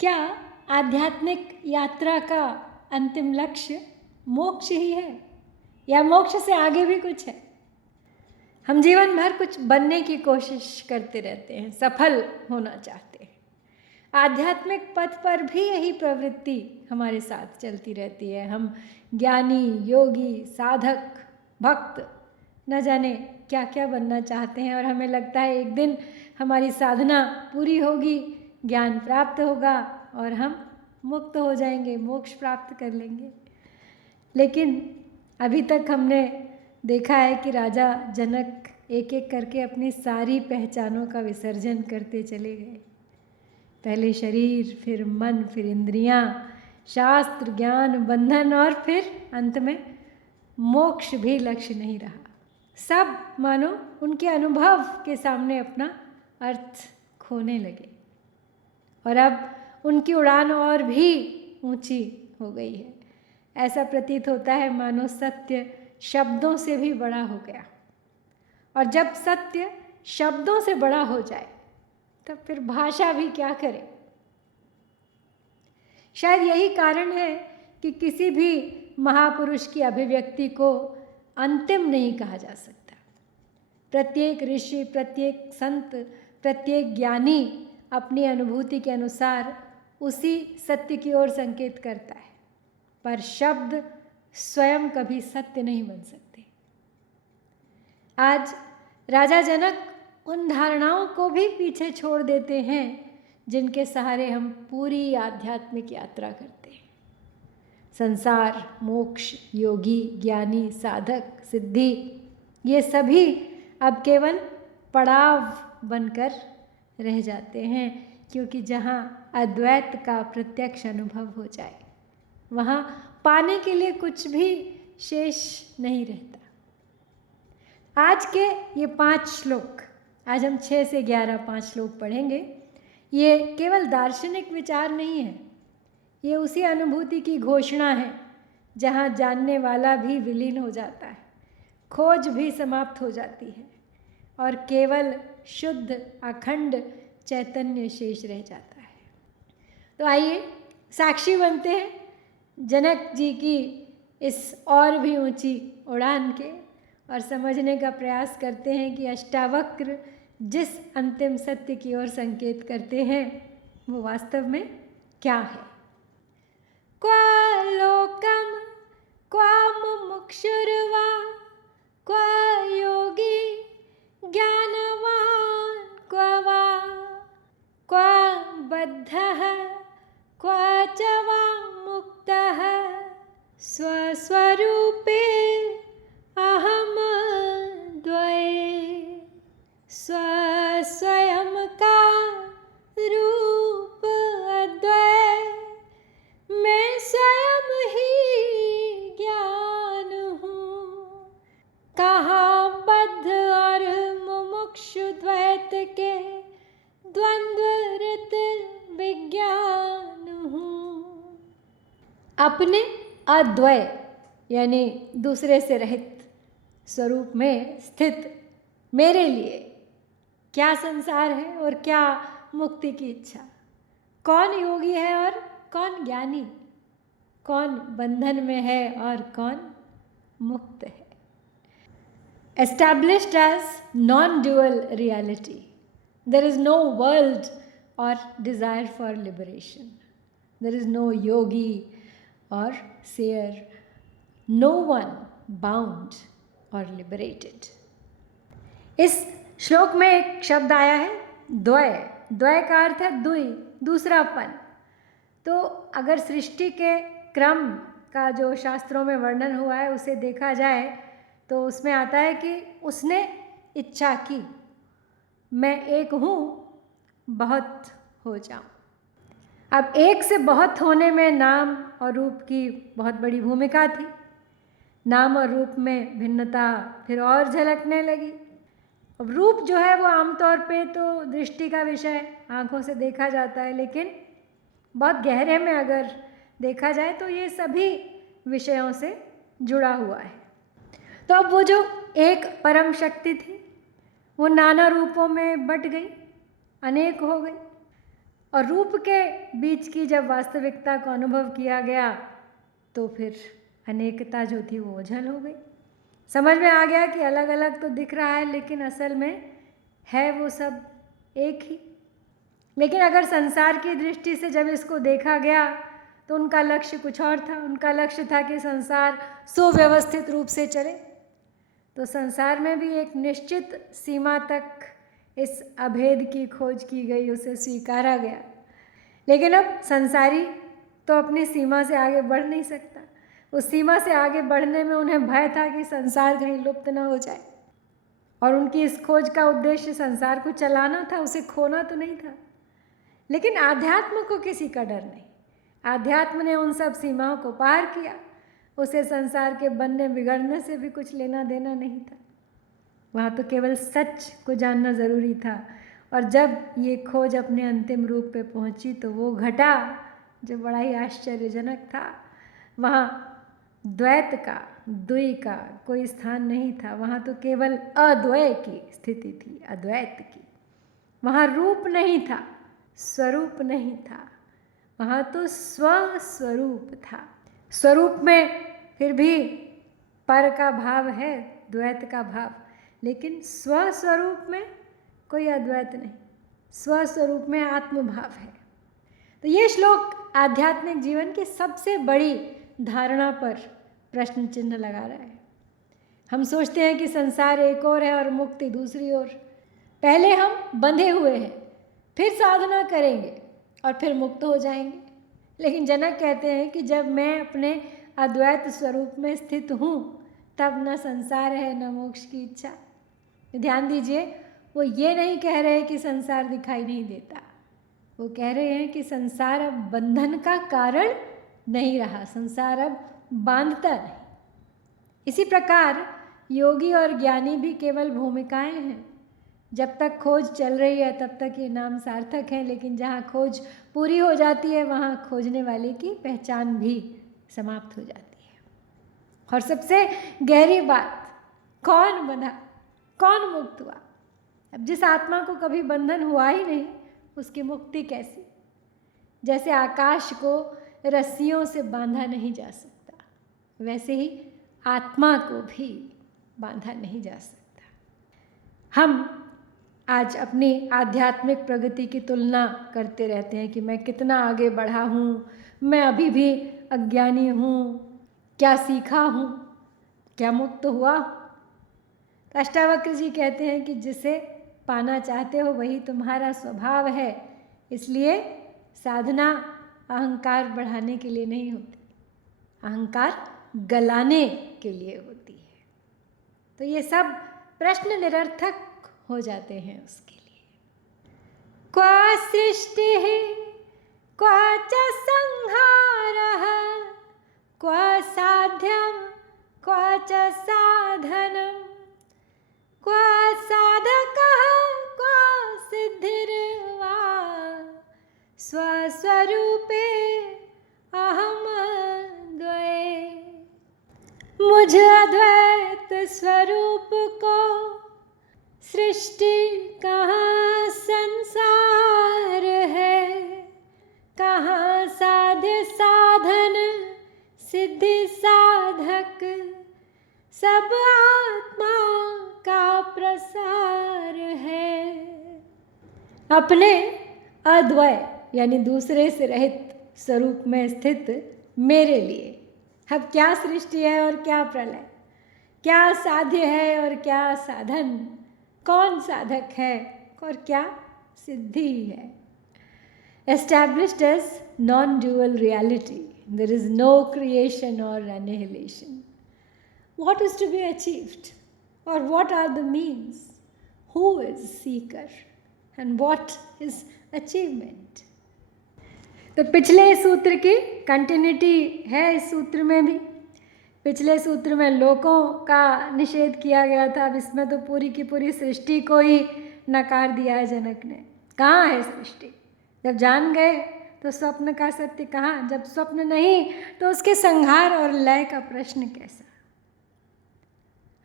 क्या आध्यात्मिक यात्रा का अंतिम लक्ष्य मोक्ष ही है या मोक्ष से आगे भी कुछ है? हम जीवन भर कुछ बनने की कोशिश करते रहते हैं, सफल होना चाहते हैं। आध्यात्मिक पथ पर भी यही प्रवृत्ति हमारे साथ चलती रहती है। हम ज्ञानी, योगी, साधक, भक्त न जाने क्या क्या बनना चाहते हैं और हमें लगता है एक दिन हमारी साधना पूरी होगी, ज्ञान प्राप्त होगा और हम मुक्त हो जाएंगे, मोक्ष प्राप्त कर लेंगे। लेकिन अभी तक हमने देखा है कि राजा जनक एक एक करके अपनी सारी पहचानों का विसर्जन करते चले गए। पहले शरीर, फिर मन, फिर इंद्रियां, शास्त्र, ज्ञान, बंधन और फिर अंत में मोक्ष भी लक्ष्य नहीं रहा। सब मानो उनके अनुभव के सामने अपना अर्थ खोने लगे और अब उनकी उड़ान और भी ऊंची हो गई है। ऐसा प्रतीत होता है मानो सत्य शब्दों से भी बड़ा हो गया। और जब सत्य शब्दों से बड़ा हो जाए तब फिर भाषा भी क्या करे। शायद यही कारण है कि किसी भी महापुरुष की अभिव्यक्ति को अंतिम नहीं कहा जा सकता। प्रत्येक ऋषि, प्रत्येक संत, प्रत्येक ज्ञानी अपनी अनुभूति के अनुसार उसी सत्य की ओर संकेत करता है, पर शब्द स्वयं कभी सत्य नहीं बन सकते। आज राजा जनक उन धारणाओं को भी पीछे छोड़ देते हैं जिनके सहारे हम पूरी आध्यात्मिक यात्रा करते हैं। संसार, मोक्ष, योगी, ज्ञानी, साधक, सिद्धि, ये सभी अब केवल पड़ाव बनकर रह जाते हैं, क्योंकि जहाँ अद्वैत का प्रत्यक्ष अनुभव हो जाए वहाँ पाने के लिए कुछ भी शेष नहीं रहता। आज के ये 5 श्लोक, आज हम 6 से 11 5 श्लोक पढ़ेंगे। ये केवल दार्शनिक विचार नहीं है, ये उसी अनुभूति की घोषणा है जहाँ जानने वाला भी विलीन हो जाता है, खोज भी समाप्त हो जाती है और केवल शुद्ध अखंड चैतन्य शेष रह जाता है। तो आइए साक्षी बनते हैं जनक जी की इस और भी ऊंची उड़ान के और समझने का प्रयास करते हैं कि अष्टावक्र जिस अंतिम सत्य की ओर संकेत करते हैं वो वास्तव में क्या है। क्वा लोकम क्वा मुमुक्षुर्वा क्वा योगी ज्ञानवान क्वा बद्धः क्वा च वा मुक्तः स्वस्वरूपे अहम द्वये। स्वयं का रूप अद्वय, मैं स्वयं ही ज्ञान हूँ। कहाँ बद्ध और मुमुक्षु द्वैत के द्वंद्वरत विज्ञान हूँ। अपने अद्वय यानी दूसरे से रहित स्वरूप में स्थित मेरे लिए क्या संसार है और क्या मुक्ति की इच्छा, कौन योगी है और कौन ज्ञानी, कौन बंधन में है और कौन मुक्त है। Established as non-dual reality, there is no world or desire for liberation. There is no yogi or seer, no one bound or liberated. इस श्लोक में एक शब्द आया है द्वय। द्वय का अर्थ है दुई, दूसरापन। तो अगर सृष्टि के क्रम का जो शास्त्रों में वर्णन हुआ है उसे देखा जाए तो उसमें आता है कि उसने इच्छा की मैं एक हूँ, बहुत हो जाऊँ। अब एक से बहुत होने में नाम और रूप की बहुत बड़ी भूमिका थी। नाम और रूप में भिन्नता फिर और झलकने लगी। अब रूप जो है वो आमतौर पे तो दृष्टि का विषय, आँखों से देखा जाता है, लेकिन बहुत गहरे में अगर देखा जाए तो ये सभी विषयों से जुड़ा हुआ है। तो अब वो जो एक परम शक्ति थी वो नाना रूपों में बट गई, अनेक हो गई। और रूप के बीच की जब वास्तविकता को अनुभव किया गया तो फिर अनेकता जो थी वो ओझल हो गई। समझ में आ गया कि अलग अलग तो दिख रहा है लेकिन असल में है वो सब एक ही। लेकिन अगर संसार की दृष्टि से जब इसको देखा गया तो उनका लक्ष्य कुछ और था। उनका लक्ष्य था कि संसार सुव्यवस्थित रूप से चले। तो संसार में भी एक निश्चित सीमा तक इस अभेद की खोज की गई, उसे स्वीकारा गया। लेकिन अब संसारी तो अपनी सीमा से आगे बढ़ नहीं सकता। उस सीमा से आगे बढ़ने में उन्हें भय था कि संसार कहीं लुप्त न हो जाए, और उनकी इस खोज का उद्देश्य संसार को चलाना था, उसे खोना तो नहीं था। लेकिन आध्यात्म को किसी का डर नहीं। आध्यात्म ने उन सब सीमाओं को पार किया। उसे संसार के बनने बिगड़ने से भी कुछ लेना देना नहीं था। वहाँ तो केवल सच को जानना ज़रूरी था। और जब ये खोज अपने अंतिम रूप पे पहुँची तो वो घटा जो बड़ा ही आश्चर्यजनक था। वहाँ द्वैत का, द्वि का कोई स्थान नहीं था। वहाँ तो केवल अद्वय की स्थिति थी, अद्वैत की। वहाँ रूप नहीं था, स्वरूप नहीं था, वहाँ तो स्वस्वरूप था। स्वरूप में फिर भी पर का भाव है, द्वैत का भाव, लेकिन स्वस्वरूप में कोई अद्वैत नहीं। स्वस्वरूप में आत्मभाव है। तो ये श्लोक आध्यात्मिक जीवन की सबसे बड़ी धारणा पर प्रश्न चिन्ह लगा रहा है। हम सोचते हैं कि संसार एक ओर है और मुक्ति दूसरी ओर। पहले हम बंधे हुए हैं, फिर साधना करेंगे और फिर मुक्त हो जाएंगे। लेकिन जनक कहते हैं कि जब मैं अपने अद्वैत स्वरूप में स्थित हूँ तब न संसार है न मोक्ष की इच्छा। ध्यान दीजिए, वो ये नहीं कह रहे कि संसार दिखाई नहीं देता। वो कह रहे हैं कि संसार अब बंधन का कारण नहीं रहा, संसार अब बांधता नहीं। इसी प्रकार योगी और ज्ञानी भी केवल भूमिकाएं हैं। जब तक खोज चल रही है तब तक ये नाम सार्थक है, लेकिन जहाँ खोज पूरी हो जाती है वहाँ खोजने वाले की पहचान भी समाप्त हो जाती है। और सबसे गहरी बात, कौन बंधा, कौन मुक्त हुआ? अब जिस आत्मा को कभी बंधन हुआ ही नहीं उसकी मुक्ति कैसी? जैसे आकाश को रस्सियों से बांधा नहीं जा सकता, वैसे ही आत्मा को भी बांधा नहीं जा सकता। हम आज अपनी आध्यात्मिक प्रगति की तुलना करते रहते हैं कि मैं कितना आगे बढ़ा हूँ, मैं अभी भी अज्ञानी हूँ, क्या सीखा हूँ, क्या मुक्त हुआ। तो अष्टावक्र जी कहते हैं कि जिसे पाना चाहते हो वही तुम्हारा स्वभाव है, इसलिए साधना अहंकार बढ़ाने के लिए नहीं होती, अहंकार गलाने के लिए होती है। तो ये सब प्रश्न निरर्थक हो जाते हैं उसके लिए। क्वा सृष्टिः क्वा च संहारः क्वा साध्यं क्वा च साधनं क्वा साधकः क्वा सिद्धिर्वा स्वस्वरूपे अहम द्वये। मुझ अद्वैत स्वरूप को सृष्टि कहाँ संसार है, कहाँ साध्य साधन सिद्धि साधक, सब आत्मा का प्रसार है। अपने अद्वय यानी दूसरे से रहित स्वरूप में स्थित मेरे लिए अब क्या सृष्टि है और क्या प्रलय, क्या साध्य है और क्या साधन, कौन साधक है और क्या सिद्धि है। Established as non-dual reality, there is no creation or annihilation. What is to be achieved, or what are the means? Who is seeker and what is achievement? तो पिछले सूत्र की कंटिन्यूटी है इस सूत्र में भी। पिछले सूत्र में लोकों का निषेध किया गया था, अब इसमें तो पूरी की पूरी सृष्टि को ही नकार दिया है जनक ने। कहाँ है सृष्टि? जब जान गए तो स्वप्न का सत्य कहाँ? जब स्वप्न नहीं तो उसके संहार और लय का प्रश्न कैसा?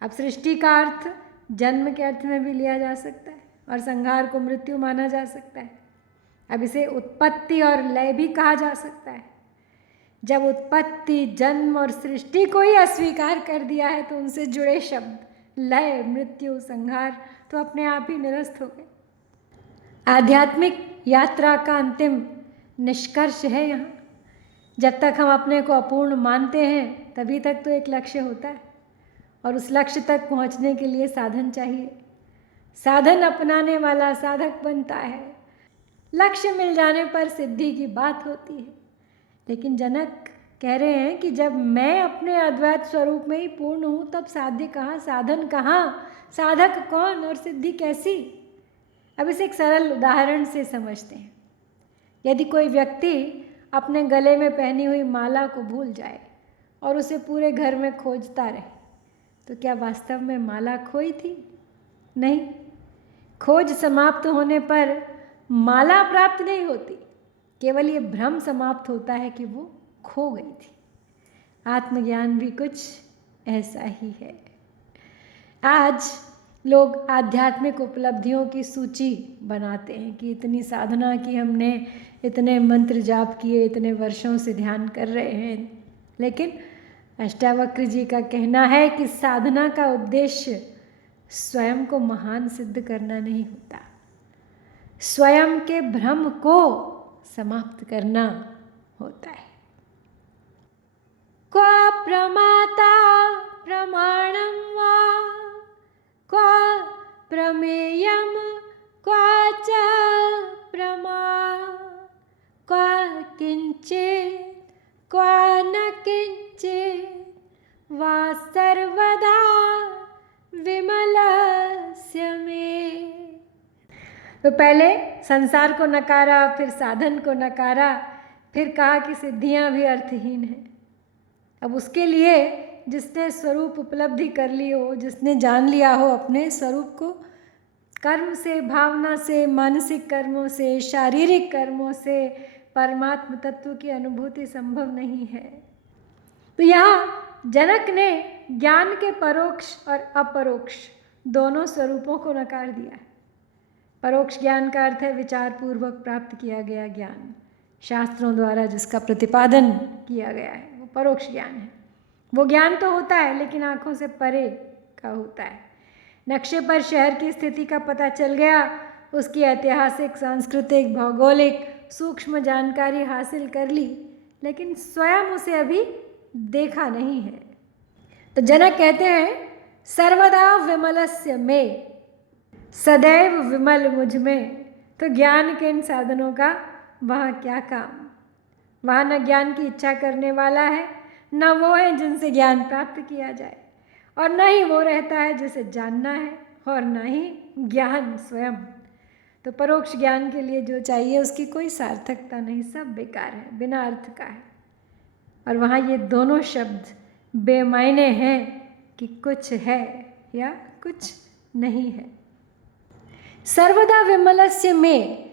अब सृष्टि का अर्थ जन्म के अर्थ में भी लिया जा सकता है और संहार को मृत्यु माना जा सकता है। अब इसे उत्पत्ति और लय भी कहा जा सकता है। जब उत्पत्ति, जन्म और सृष्टि को ही अस्वीकार कर दिया है तो उनसे जुड़े शब्द लय, मृत्यु, संहार तो अपने आप ही निरस्त हो गए। आध्यात्मिक यात्रा का अंतिम निष्कर्ष है यहाँ, जब तक हम अपने को अपूर्ण मानते हैं तभी तक तो एक लक्ष्य होता है, और उस लक्ष्य तक पहुँचने के लिए साधन चाहिए। साधन अपनाने वाला साधक बनता है। लक्ष्य मिल जाने पर सिद्धि की बात होती है। लेकिन जनक कह रहे हैं कि जब मैं अपने अद्वैत स्वरूप में ही पूर्ण हूँ तब साध्य कहाँ, साधन कहाँ, साधक कौन और सिद्धि कैसी। अब इसे एक सरल उदाहरण से समझते हैं। यदि कोई व्यक्ति अपने गले में पहनी हुई माला को भूल जाए और उसे पूरे घर में खोजता रहे, तो क्या वास्तव में माला खोई थी? नहीं। खोज समाप्त होने पर माला प्राप्त नहीं होती, केवल ये भ्रम समाप्त होता है कि वो खो गई थी। आत्मज्ञान भी कुछ ऐसा ही है। आज लोग आध्यात्मिक उपलब्धियों की सूची बनाते हैं कि इतनी साधना की हमने, इतने मंत्र जाप किए, इतने वर्षों से ध्यान कर रहे हैं। लेकिन अष्टावक्र जी का कहना है कि साधना का उद्देश्य स्वयं को महान सिद्ध करना नहीं होता, स्वयं के भ्रम को समाप्त करना होता है। क्वा प्रमाता प्रमाणं वा, क्वा प्रमेयं, क्वा च प्रमा, क्वा किंचित्, क्वा न किंचित्, वा सर्वदा विमलस्य मे। तो पहले संसार को नकारा, फिर साधन को नकारा, फिर कहा कि सिद्धियां भी अर्थहीन हैं। अब उसके लिए जिसने स्वरूप उपलब्धि कर ली हो, जिसने जान लिया हो अपने स्वरूप को, कर्म से, भावना से, मानसिक कर्मों से, शारीरिक कर्मों से परमात्म तत्व की अनुभूति संभव नहीं है। तो यहाँ जनक ने ज्ञान के परोक्ष और अपरोक्ष दोनों स्वरूपों को नकार दिया है। परोक्ष ज्ञान का अर्थ है विचार पूर्वक प्राप्त किया गया ज्ञान, शास्त्रों द्वारा जिसका प्रतिपादन किया गया है, वो परोक्ष ज्ञान है। वो ज्ञान तो होता है लेकिन आँखों से परे का होता है। नक्शे पर शहर की स्थिति का पता चल गया, उसकी ऐतिहासिक, सांस्कृतिक, भौगोलिक सूक्ष्म जानकारी हासिल कर ली, लेकिन स्वयं उसे अभी देखा नहीं है। तो जनक कहते हैं सर्वदा विमलस्य में, सदैव विमल मुझ में। तो ज्ञान के इन साधनों का वहाँ क्या काम। वहाँ न ज्ञान की इच्छा करने वाला है, न वो है जिनसे ज्ञान प्राप्त किया जाए, और न ही वो रहता है जिसे जानना है, और न ही ज्ञान स्वयं। तो परोक्ष ज्ञान के लिए जो चाहिए उसकी कोई सार्थकता नहीं, सब बेकार है, बिना अर्थ का है। और वहाँ ये दोनों शब्द बेमायने हैं कि कुछ है या कुछ नहीं है। सर्वदा विमलस्य में,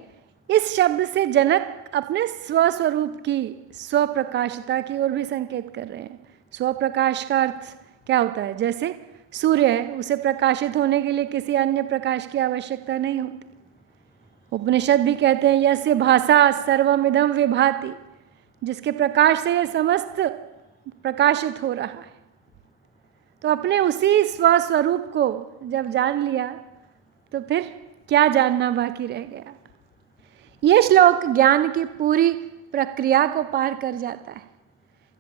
इस शब्द से जनक अपने स्वस्वरूप की, स्वप्रकाशता की ओर भी संकेत कर रहे हैं। स्वप्रकाश का अर्थ क्या होता है? जैसे सूर्य है, उसे प्रकाशित होने के लिए किसी अन्य प्रकाश की आवश्यकता नहीं होती। उपनिषद भी कहते हैं यस्य भासा सर्वमिदं विभाति, जिसके प्रकाश से यह समस्त प्रकाशित हो रहा है। तो अपने उसी स्वस्वरूप को जब जान लिया तो फिर क्या जानना बाकी रह गया। ये श्लोक ज्ञान की पूरी प्रक्रिया को पार कर जाता है।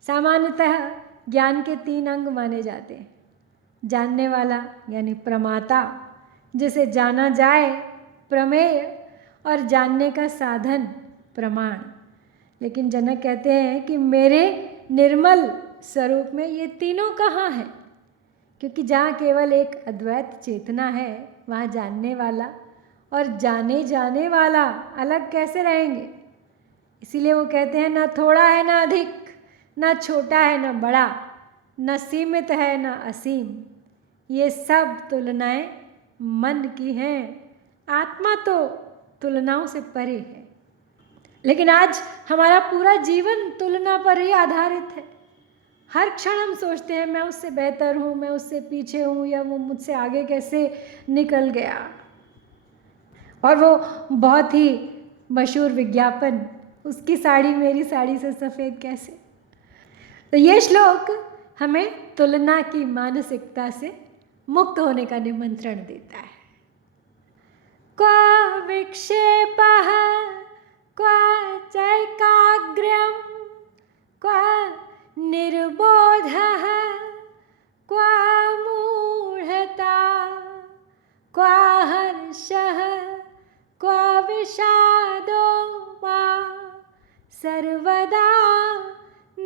सामान्यतः ज्ञान के 3 अंग माने जाते हैं। जानने वाला यानी प्रमाता, जिसे जाना जाए, प्रमेय, और जानने का साधन प्रमाण। लेकिन जनक कहते हैं कि मेरे निर्मल स्वरूप में ये तीनों कहाँ हैं? क्योंकि जहाँ केवल एक अद्वैत चेतना है, वहाँ जानने वाला और जाने जाने वाला अलग कैसे रहेंगे? इसीलिए वो कहते हैं ना थोड़ा है ना अधिक, ना छोटा है ना बड़ा, न सीमित है ना असीम। ये सब तुलनाएं मन की हैं, आत्मा तो तुलनाओं से परे है। लेकिन आज हमारा पूरा जीवन तुलना पर ही आधारित है। हर क्षण हम सोचते हैं मैं उससे बेहतर हूँ, मैं उससे पीछे हूँ, या वो मुझसे आगे कैसे निकल गया। और वो बहुत ही मशहूर विज्ञापन, उसकी साड़ी मेरी साड़ी से सफ़ेद कैसे। तो ये श्लोक हमें तुलना की मानसिकता से मुक्त होने का निमंत्रण देता है। क्वा विक्षेपः क्वा चैकाग्र्यं क्वा निर्बोधः क्वा मूढता क्वा हर्षः क्वा विषादो वा सर्वदा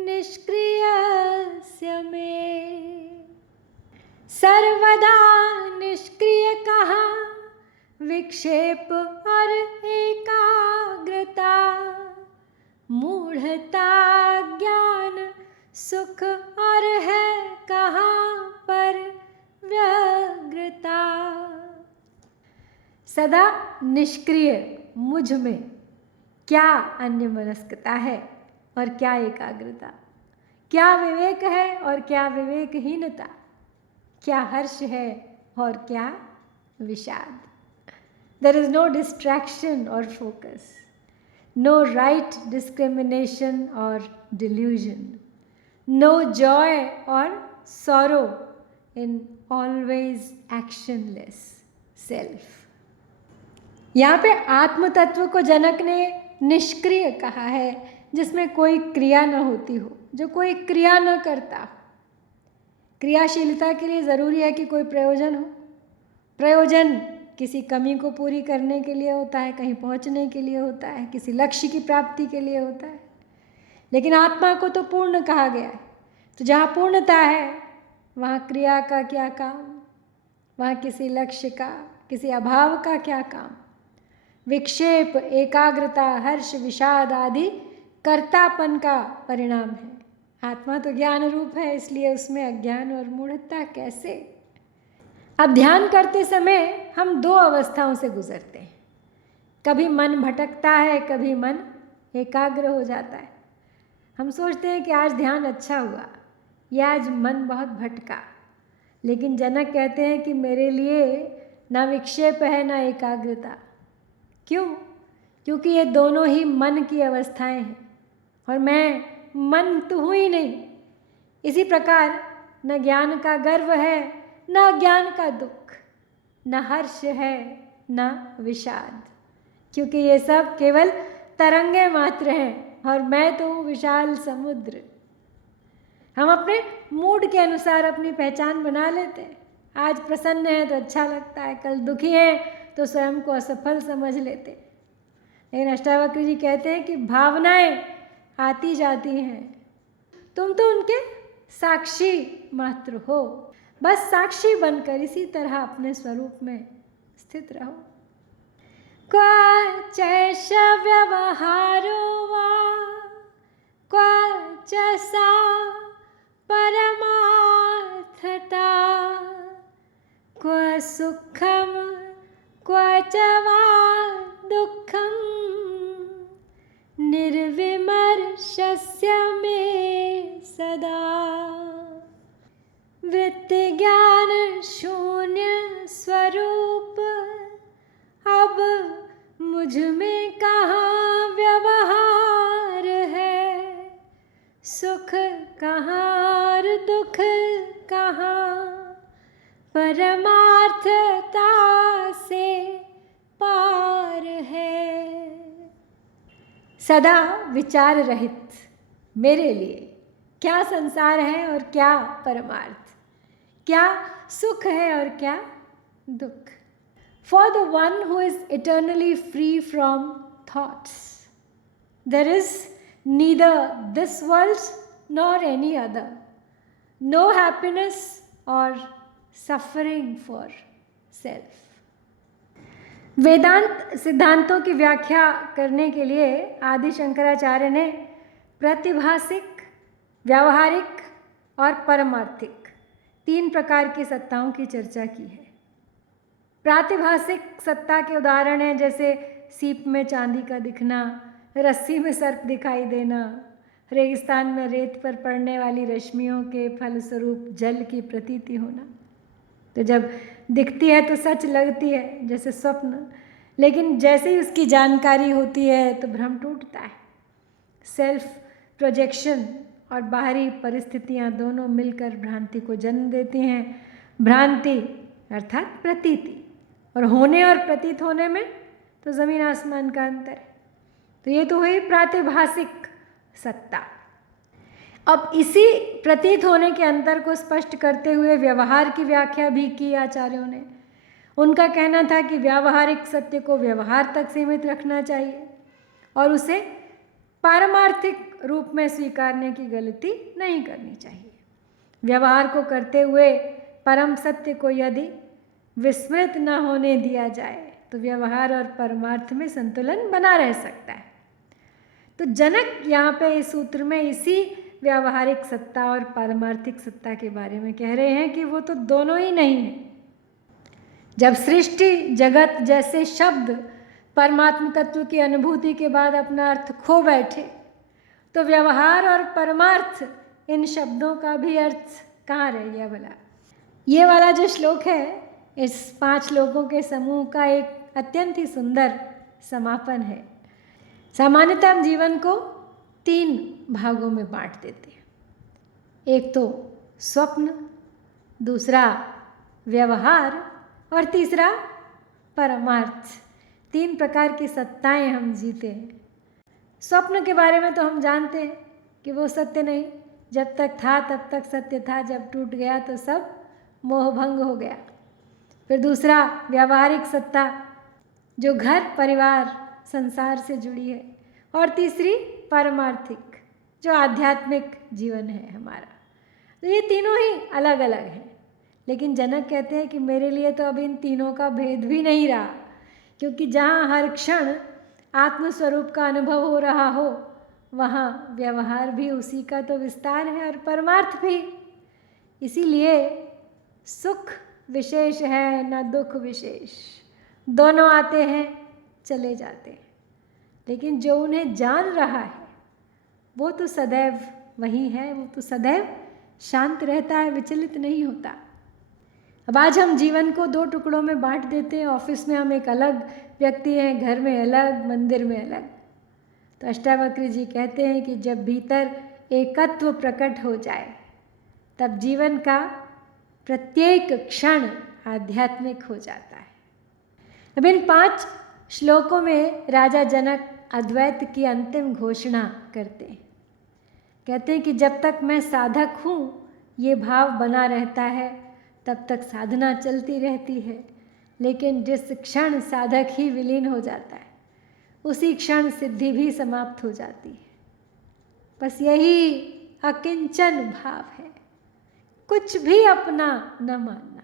निष्क्रियस्य मे। सर्वदा निष्क्रिय कहा, विक्षेप और एकाग्रता, मूढ़ता ज्ञान सुख और है कहाँ पर व्यग्रता। सदा निष्क्रिय मुझ में क्या अन्यमनस्कता है और क्या एकाग्रता, क्या विवेक है और क्या विवेकहीनता, क्या हर्ष है और क्या विषाद। There is no distraction or focus, no right discrimination or delusion, no joy or sorrow in always actionless self। यहाँ पे आत्म तत्व को जनक ने निष्क्रिय कहा है, जिसमें कोई क्रिया न होती हो, जो कोई क्रिया न करता हो। क्रियाशीलता के लिए ज़रूरी है कि कोई प्रयोजन हो। प्रयोजन किसी कमी को पूरी करने के लिए होता है, कहीं पहुँचने के लिए होता है, किसी लक्ष्य की प्राप्ति के लिए होता है। लेकिन आत्मा को तो पूर्ण कहा गया है। तो जहाँ पूर्णता है वहाँ क्रिया का क्या काम, वहाँ किसी लक्ष्य का, किसी अभाव का क्या काम। विक्षेप, एकाग्रता, हर्ष, विषाद आदि कर्तापन का परिणाम है। आत्मा तो ज्ञान रूप है, इसलिए उसमें अज्ञान और मूढ़ता कैसे। अब ध्यान करते समय हम दो अवस्थाओं से गुजरते हैं। कभी मन भटकता है, कभी मन एकाग्र हो जाता है। हम सोचते हैं कि आज ध्यान अच्छा हुआ, या आज मन बहुत भटका। लेकिन जनक कहते हैं कि मेरे लिए ना विक्षेप है ना एकाग्रता। क्यों? क्योंकि ये दोनों ही मन की अवस्थाएं हैं और मैं मन तो हूँ ही नहीं। इसी प्रकार न ज्ञान का गर्व है, न ज्ञान का दुख, न हर्ष है, न विषाद, क्योंकि ये सब केवल तरंगे मात्र हैं और मैं तो हूँ विशाल समुद्र। हम अपने मूड के अनुसार अपनी पहचान बना लेते हैं। आज प्रसन्न है तो अच्छा लगता है, कल दुखी है तो स्वयं को असफल समझ लेते। लेकिन अष्टावक्र जी कहते हैं कि भावनाएं आती जाती हैं, तुम तो उनके साक्षी मात्र हो। बस साक्षी बनकर इसी तरह अपने स्वरूप में स्थित रहो। क्वचैष व्यवहारो वा क्वच सा परमार्थता, क्व सुखम क्वच वा दुःखम, निर्विमर्शस्य मे सदा। वृत्ति ज्ञान शून्य स्वरूप, अब मुझ में कहाँ व्यवहार है, सुख कहाँ और दुख कहाँ, परमार्थता से पार है। सदा विचार रहित मेरे लिए क्या संसार है और क्या परमार्थ, क्या सुख है और क्या दुख। For the one who is eternally free from thoughts, there is neither this world nor any other, no happiness or suffering for self। वेदांत सिद्धांतों की व्याख्या करने के लिए आदि शंकराचार्य ने प्रातिभासिक, व्यावहारिक और परमार्थिक तीन प्रकार की सत्ताओं की चर्चा की है। प्रातिभासिक सत्ता के उदाहरण हैं जैसे सीप में चांदी का दिखना, रस्सी में सर्प दिखाई देना, रेगिस्तान में रेत पर पड़ने वाली रश्मियों के फलस्वरूप जल की प्रतीति होना। तो जब दिखती है तो सच लगती है जैसे स्वप्न, लेकिन जैसे ही उसकी जानकारी होती है तो भ्रम टूटता है। सेल्फ प्रोजेक्शन और बाहरी परिस्थितियाँ दोनों मिलकर भ्रांति को जन्म देती हैं। भ्रांति अर्थात प्रतीति, और होने और प्रतीत होने में तो ज़मीन आसमान का अंतर है। तो ये तो हुई प्रातिभासिक सत्ता। अब इसी प्रतीत होने के अंतर को स्पष्ट करते हुए व्यवहार की व्याख्या भी की आचार्यों ने। उनका कहना था कि व्यावहारिक सत्य को व्यवहार तक सीमित रखना चाहिए और उसे पारमार्थिक रूप में स्वीकारने की गलती नहीं करनी चाहिए। व्यवहार को करते हुए परम सत्य को यदि विस्मृत न होने दिया जाए तो व्यवहार और परमार्थ में संतुलन बना रह सकता है। तो जनक यहाँ पे इस सूत्र में इसी व्यावहारिक सत्ता और पारमार्थिक सत्ता के बारे में कह रहे हैं कि वो तो दोनों ही नहीं है। जब सृष्टि जगत जैसे शब्द परमात्म तत्व की अनुभूति के बाद अपना अर्थ खो बैठे तो व्यवहार और परमार्थ इन शब्दों का भी अर्थ कहाँ रह गया भला। ये वाला जो श्लोक है इस 5 श्लोकों के समूह का एक अत्यंत ही सुंदर समापन है। सामान्यतः हम जीवन को 3 भागों में बांट देते हैं। एक तो स्वप्न, दूसरा व्यवहार और तीसरा परमार्थ। 3 प्रकार की सत्ताएं हम जीते हैं। स्वप्न के बारे में तो हम जानते हैं कि वो सत्य नहीं, जब तक था तब तक सत्य था, जब टूट गया तो सब मोहभंग हो गया। फिर दूसरा व्यावहारिक सत्ता जो घर परिवार संसार से जुड़ी है, और तीसरी पारमार्थिक जो आध्यात्मिक जीवन है हमारा। तो ये तीनों ही अलग अलग हैं, लेकिन जनक कहते हैं कि मेरे लिए तो अब इन तीनों का भेद भी नहीं रहा, क्योंकि जहाँ हर क्षण आत्मस्वरूप का अनुभव हो रहा हो वहाँ व्यवहार भी उसी का तो विस्तार है और परमार्थ भी। इसीलिए सुख विशेष है न दुख विशेष, दोनों आते हैं चले जाते हैं, लेकिन जो उन्हें जान रहा है वो तो सदैव वही है, वो तो सदैव शांत रहता है, विचलित नहीं होता। अब आज हम जीवन को 2 टुकड़ों में बांट देते हैं। ऑफिस में हम एक अलग व्यक्ति हैं, घर में अलग, मंदिर में अलग। तो अष्टावक्र जी कहते हैं कि जब भीतर एकत्व प्रकट हो जाए तब जीवन का प्रत्येक क्षण आध्यात्मिक हो जाता है। अब इन 5 श्लोकों में राजा जनक अद्वैत की अंतिम घोषणा करते हैं। कहते हैं कि जब तक मैं साधक हूँ ये भाव बना रहता है, तब तक साधना चलती रहती है, लेकिन जिस क्षण साधक ही विलीन हो जाता है उसी क्षण सिद्धि भी समाप्त हो जाती है। बस यही अकिंचन भाव है, कुछ भी अपना न मानना।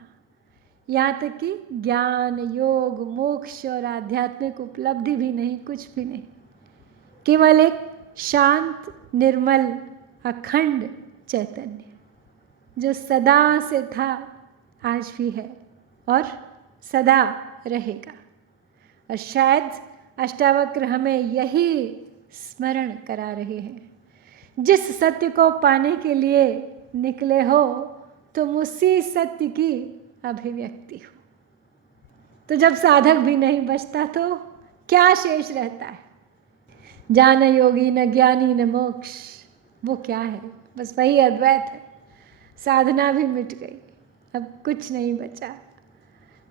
यहाँ तक कि ज्ञान, योग, मोक्ष और आध्यात्मिक उपलब्धि भी नहीं, कुछ भी नहीं। केवल एक शांत, निर्मल, अखंड चैतन्य जो सदा से था, आज भी है और सदा रहेगा। और शायद अष्टावक्र हमें यही स्मरण करा रहे हैं, जिस सत्य को पाने के लिए निकले हो तुम उसी सत्य की अभिव्यक्ति हो। तो जब साधक भी नहीं बचता तो क्या शेष रहता है? जान योगी न ज्ञानी न मोक्ष, वो क्या है? बस वही अद्वैत है। साधना भी मिट गई, अब कुछ नहीं बचा,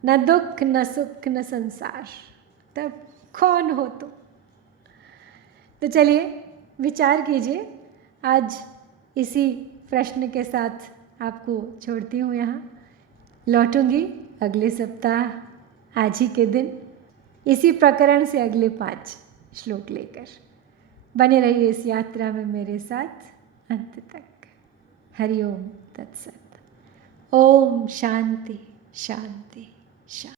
न दुख न सुख न संसार, तब कौन हो तुम? तो चलिए विचार कीजिए। आज इसी प्रश्न के साथ आपको छोड़ती हूँ यहाँ। लौटूंगी अगले सप्ताह आज ही के दिन इसी प्रकरण से अगले 5 श्लोक लेकर। बने रहिए इस यात्रा में मेरे साथ अंत तक। हरि ओम तत्सत। ओम शांति शांति शांति।